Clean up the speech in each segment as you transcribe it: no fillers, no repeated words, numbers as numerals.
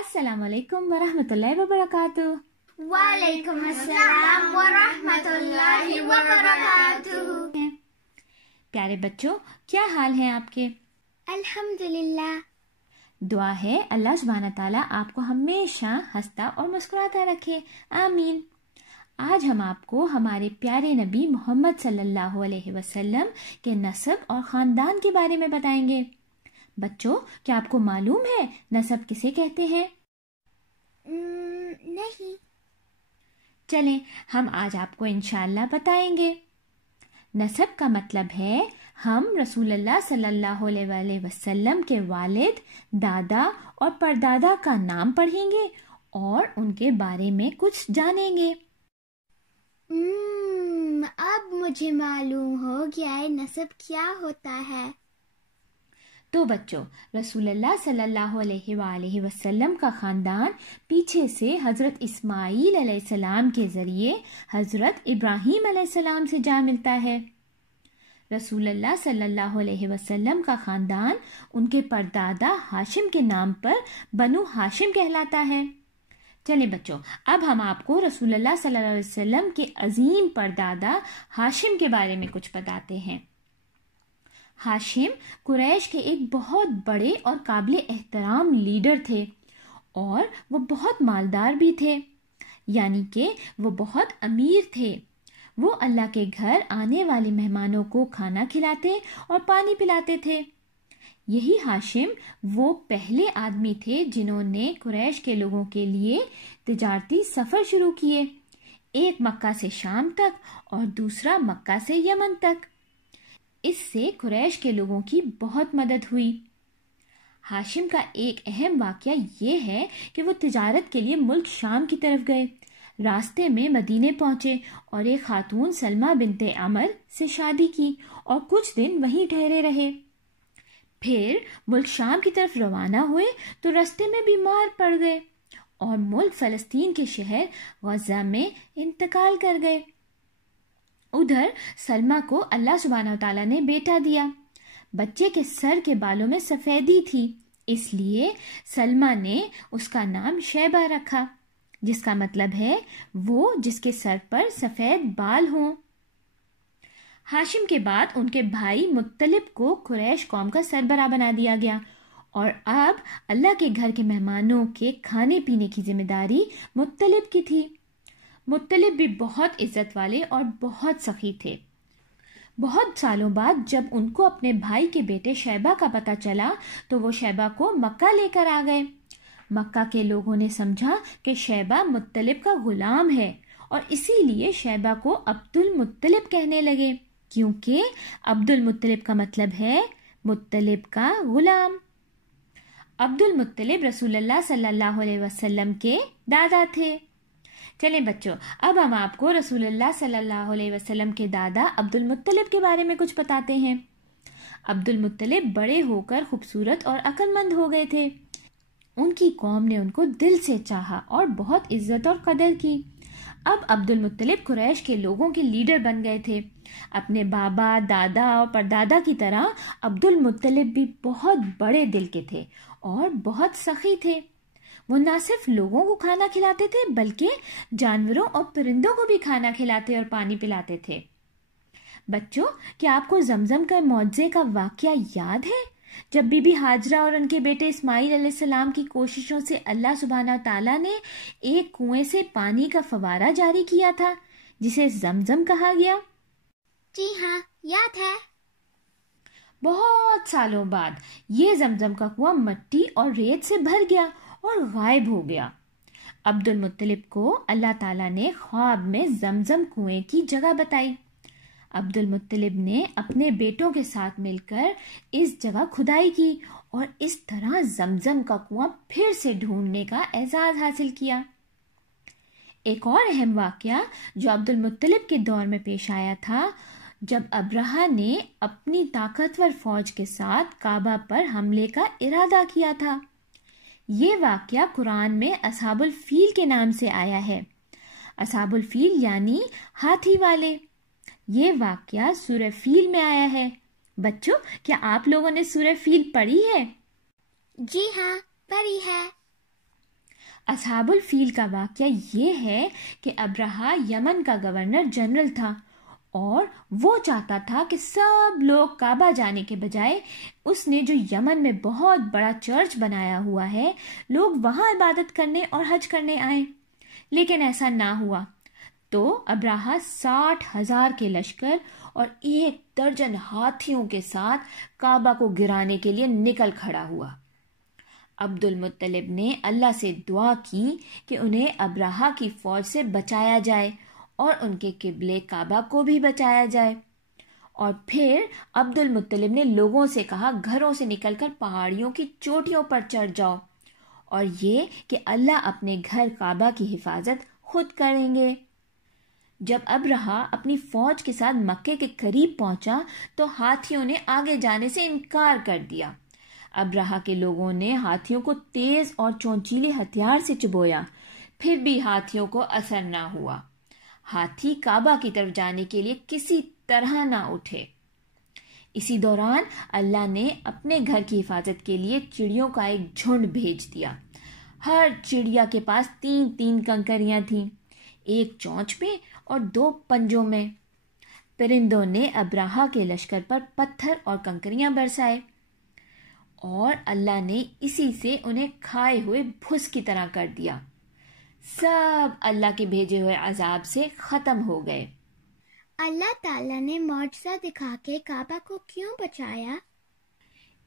अस्सलाम वालेकुम वरहमतुल्लाहि वबरकातुहू। वालेकुम अस्सलाम वरहमतुल्लाहि वबरकातुहू। प्यारे बच्चों, क्या हाल है आपके? अल्हम्दुलिल्लाह। दुआ है अल्लाह सुब्हानहू तआला आपको हमेशा हंसता और मुस्कुराता रखे, आमीन। आज हम आपको हमारे प्यारे नबी मोहम्मद सल्लल्लाहु अलैहि वसल्लम के नस्ब और ख़ानदान के बारे में बताएंगे। बच्चों, क्या आपको मालूम है नस्ब किसे कहते हैं? नहीं। चलें, हम आज आपको इंशाअल्लाह बताएंगे। नस्ब का मतलब है हम रसूलुल्लाह सल्लल्लाहु अलैहि वसल्लम के वालिद, दादा और परदादा का नाम पढ़ेंगे और उनके बारे में कुछ जानेंगे। अब मुझे मालूम हो गया है नस्ब क्या होता है। तो बच्चों, रसूलुल्लाह सल्लल्लाहु अलैहि वसल्लम का खानदान पीछे से हजरत इस्माईल अलैहिस्सलाम के जरिए हजरत इब्राहीम अलैहिस्सलाम से जा मिलता है। रसूलुल्लाह सल्लल्लाहु अलैहि वसल्लम का खानदान उनके परदादा हाशिम के नाम पर बनु हाशिम कहलाता है। चलिए बच्चों, अब हम आपको रसूलुल्लाह सल्लल्लाहु अलैहि वसल्लम के अजीम परदादा हाशिम के बारे में कुछ बताते हैं। हाशिम कुरैश के एक बहुत बड़े और काबिल एहतराम लीडर थे और वो बहुत मालदार भी थे, यानी कि वो बहुत अमीर थे। वो अल्लाह के घर आने वाले मेहमानों को खाना खिलाते और पानी पिलाते थे। यही हाशिम वो पहले आदमी थे जिन्होंने कुरैश के लोगों के लिए तिजारती सफ़र शुरू किए, एक मक्का से शाम तक और दूसरा मक्का से यमन तक। इससे कुरैश के लोगों की बहुत मदद हुई। हाशिम का एक अहम वाक़या ये है कि वो तिजारत के लिए मुल्क शाम की तरफ गए। रास्ते में मदीने पहुंचे और एक खातून सलमा बिनते अमर से शादी की और कुछ दिन वहीं ठहरे रहे। फिर मुल्क शाम की तरफ रवाना हुए तो रास्ते में बीमार पड़ गए और मुल्क फ़लस्तीन के शहर गज़ा में इंतकाल कर गए। उधर सलमा को अल्लाह सुब्हानहू तआला ने बेटा दिया। बच्चे के सर के बालों में सफ़ेदी थी, इसलिए सलमा ने उसका नाम शैबा रखा, जिसका मतलब है वो जिसके सर पर सफ़ेद बाल हों। हाशिम के बाद उनके भाई मुत्तलिब को कुरैश कौम का सरबराह बना दिया गया और अब अल्लाह के घर के मेहमानों के खाने पीने की जिम्मेदारी मुत्तलिब की थी। मुत्तलिब भी बहुत इज्जत वाले और बहुत सखी थे। बहुत सालों बाद जब उनको अपने भाई के बेटे शैबा का पता चला तो वो शैबा को मक्का लेकर आ गए। मक्का के लोगों ने समझा कि शैबा मुत्तलिब का गुलाम है और इसीलिए शैबा को अब्दुल मुत्तलिब कहने लगे, क्योंकि अब्दुल मुत्तलिब का मतलब है मुत्तलिब का गुलाम। अब्दुल मुत्तलिब रसूलुल्लाह सल्लल्लाहु अलैहि वसल्लम के दादा थे। चलें बच्चों, अब हम आपको रसूलुल्लाह सल्लल्लाहु अलैहि वसल्लम के दादा अब्दुल मुत्तलिब के बारे में कुछ बताते हैं। अब्दुल मुत्तलिब बड़े होकर खूबसूरत और अक्लमंद हो गए थे। उनकी कौम ने उनको दिल से चाहा और बहुत इज्जत और कदर की। अब अब्दुल मुत्तलिब कुरैश के लोगों के लीडर बन गए थे। अपने बाबा, दादा और परदादा की तरह अब्दुल मुत्तलिब भी बहुत बड़े दिल के थे और बहुत सखी थे। वो न सिर्फ लोगों को खाना खिलाते थे बल्कि जानवरों और परिंदों को भी खाना खिलाते और पानी पिलाते थे। बच्चों, क्या आपको जमजम का मौजज़े का वाक़या याद है, जब बीबी हाजरा और उनके बेटे इस्माईल अलैहिस्सलाम की कोशिशों से अल्लाह सुब्हानहू तआला ने एक कुएं से पानी का फवारा जारी किया था जिसे जमजम कहा गया? जी हाँ, याद है। बहुत सालों बाद ये जमजम का कुआं मिट्टी और रेत से भर गया और गायब हो गया। अब्दुल मुत्तलिब को अल्लाह ताला ने ख्वाब में जमजम कुएं की जगह बताई। अब्दुल मुत्तलिब ने अपने बेटों के साथ मिलकर इस जगह खुदाई की और इस तरह जमजम का कुआं फिर से ढूंढने का एजाज हासिल किया। एक और अहम वाक़या जो अब्दुल मुत्तलिब के दौर में पेश आया था, जब अब्रहा ने अपनी ताकतवर फौज के साथ काबा पर हमले का इरादा किया था। ये वाक़या कुरान में असहाबुल फील के नाम से आया है। असहाबुल फील यानी हाथी वाले। ये वाक़या सूरह फील में आया है। बच्चों, क्या आप लोगों ने सूरह फील पढ़ी है? जी हाँ, पढ़ी है। اصحاب الفیل کا واقعہ یہ ہے کہ ابرہا یمن کا گورنر جنرل تھا اور وہ چاہتا تھا کہ سب لوگ کعبہ جانے کے بجائے اس نے جو یمن میں بہت بڑا چرچ بنایا ہوا ہے لوگ وہاں عبادت کرنے اور حج کرنے آئیں، لیکن ایسا نہ ہوا۔ تو ابرہا 60,000 کے لشکر اور 1 درجن ہاتھیوں کے ساتھ کعبہ کو گرانے کے لیے نکل کھڑا ہوا۔ عبد المطلب نے اللہ سے دعا کی کہ انہیں ابرہا کی فوج سے بچایا جائے اور ان کے قبلے کعبہ کو بھی بچایا جائے، اور پھر عبد المطلب نے لوگوں سے کہا گھروں سے نکل کر پہاڑیوں کی چوٹیوں پر چڑھ جاؤ، اور یہ کہ اللہ اپنے گھر کعبہ کی حفاظت خود کریں گے۔ جب ابرہا اپنی فوج کے ساتھ مکے کے قریب پہنچا تو ہاتھیوں نے آگے جانے سے انکار کر دیا۔ ابرہا کے لوگوں نے ہاتھیوں کو تیز اور چونچیلے ہتھیار سے چبویا، پھر بھی ہاتھیوں کو اثر نہ ہوا۔ ہاتھی کعبہ کی طرف جانے کے لیے کسی طرح نہ اٹھے۔ اسی دوران اللہ نے اپنے گھر کی حفاظت کے لیے چڑیوں کا ایک جھنڈ بھیج دیا۔ ہر چڑیا کے پاس 3 کنکریاں تھیں، 1 چونچ میں اور 2 پنجوں میں۔ پرندوں نے ابرہا کے لشکر پر پتھر اور کنکریاں برسائے اور اللہ نے اسی سے انہیں کھائے ہوئے بھس کی طرح کر دیا۔ سب اللہ کے بھیجے ہوئے عذاب سے ختم ہو گئے۔ اللہ تعالیٰ نے معجزہ دکھا کے کعبہ کو کیوں بچایا؟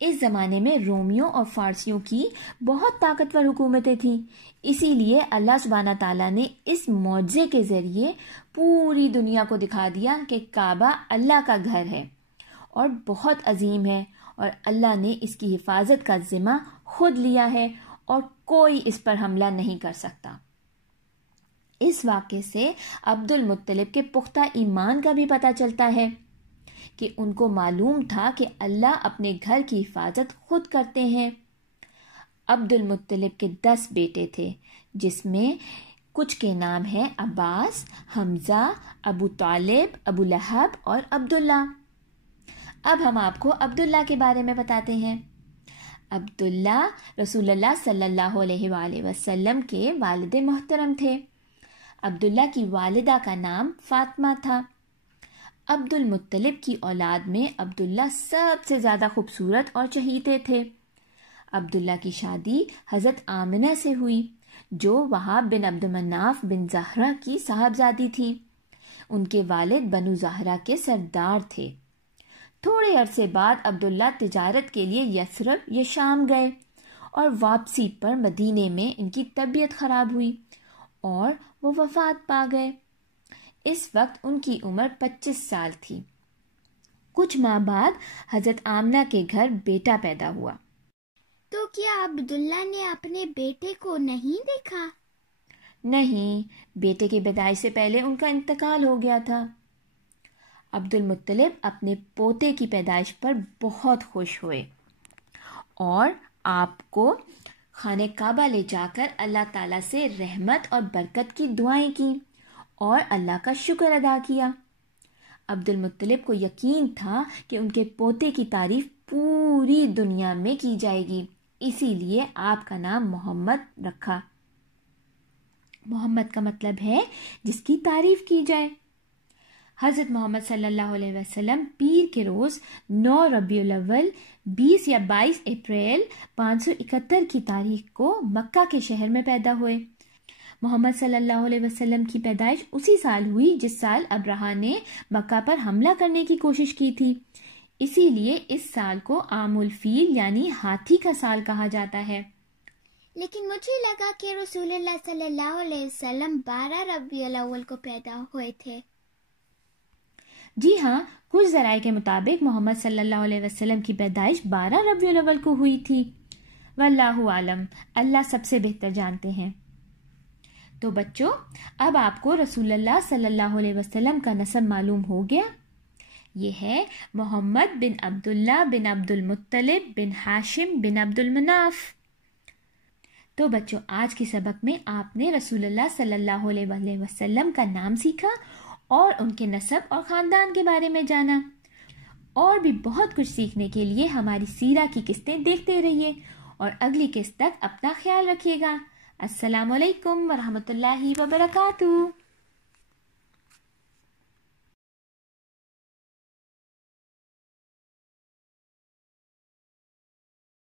اس زمانے میں رومیوں اور فارسیوں کی بہت طاقتور حکومتیں تھیں، اسی لیے اللہ سبحانہ تعالیٰ نے اس معجزے کے ذریعے پوری دنیا کو دکھا دیا کہ کعبہ اللہ کا گھر ہے اور بہت عظیم ہے، اور اللہ نے اس کی حفاظت کا ذمہ خود لیا ہے اور کوئی اس پر حملہ نہیں کر سکتا۔ اس واقعے سے عبد المطلب کے پختہ ایمان کا بھی پتہ چلتا ہے کہ ان کو معلوم تھا کہ اللہ اپنے گھر کی حفاظت خود کرتے ہیں۔ عبد المطلب کے 10 بیٹے تھے، جس میں کچھ کے نام ہیں عباس، حمزہ، ابو طالب، ابو لہب اور عبداللہ۔ اب ہم آپ کو عبداللہ کے بارے میں بتاتے ہیں۔ عبداللہ رسول اللہ صلی اللہ علیہ وآلہ وسلم کے والد محترم تھے۔ عبداللہ کی والدہ کا نام فاطمہ تھا۔ عبد المطلب کی اولاد میں عبداللہ سب سے زیادہ خوبصورت اور چہیتے تھے۔ عبداللہ کی شادی حضرت آمنہ سے ہوئی، جو وہاب بن عبد مناف بن زہرہ کی صاحبزادی تھی۔ ان کے والد بنو زہرہ کے سردار تھے۔ تھوڑے عرصے بعد عبداللہ تجارت کے لیے یثرب یا شام گئے، اور واپسی پر مدینے میں ان کی طبیعت خراب ہوئی اور وہ وفات پا گئے۔ اس وقت ان کی عمر 25 سال تھی۔ کچھ ماہ بعد حضرت آمنہ کے گھر بیٹا پیدا ہوا۔ تو کیا عبداللہ نے اپنے بیٹے کو نہیں دیکھا؟ نہیں، بیٹے کی پیدائش سے پہلے ان کا انتقال ہو گیا تھا۔ عبد المطلب اپنے پوتے کی پیدائش پر بہت خوش ہوئے اور آپ کو خانہ کعبہ لے جا کر اللہ تعالیٰ سے رحمت اور برکت کی دعائیں کیں اور اللہ کا شکر ادا کیا۔ عبد المطلب کو یقین تھا کہ ان کے پوتے کی تعریف پوری دنیا میں کی جائے گی، اسی لیے آپ کا نام محمد رکھا۔ محمد کا مطلب ہے جس کی تعریف کی جائے۔ حضرت محمد صلی اللہ علیہ وسلم پیر کے روز 9 ربیع الاول 20 یا 22 اپریل 571 کی تاریخ کو مکہ کے شہر میں پیدا ہوئے۔ محمد صلی اللہ علیہ وسلم کی پیدائش اسی سال ہوئی جس سال ابرہا نے مکہ پر حملہ کرنے کی کوشش کی تھی، اسی لیے اس سال کو عام الفیل یعنی ہاتھی کا سال کہا جاتا ہے۔ لیکن مجھے لگا کہ رسول اللہ صلی اللہ علیہ وسلم 12 ربیع الاول کو پیدا ہوئے تھے۔ جی ہاں، کچھ ذرائع کے مطابق محمد صلی اللہ علیہ وسلم کی پیدائش 12 ربیع الاول کو ہوئی تھی۔ واللہ عالم، اللہ سب سے بہتر جانتے ہیں۔ تو بچوں، اب آپ کو رسول اللہ صلی اللہ علیہ وسلم کا نسب معلوم ہو گیا۔ یہ ہے محمد بن عبداللہ بن عبد المطلب بن ہاشم بن عبد المناف۔ تو بچوں، آج کے سبق میں آپ نے رسول اللہ صلی اللہ علیہ وسلم کا نام سیکھا اور ان کے نسب اور خاندان کے بارے میں جانا۔ اور بھی بہت کچھ سیکھنے کے لیے ہماری سیرہ کی قسطیں دیکھتے رہیے اور اگلی قسط تک اپنا خیال رکھیے گا۔ السلام علیکم ورحمۃ اللہ وبرکاتہ.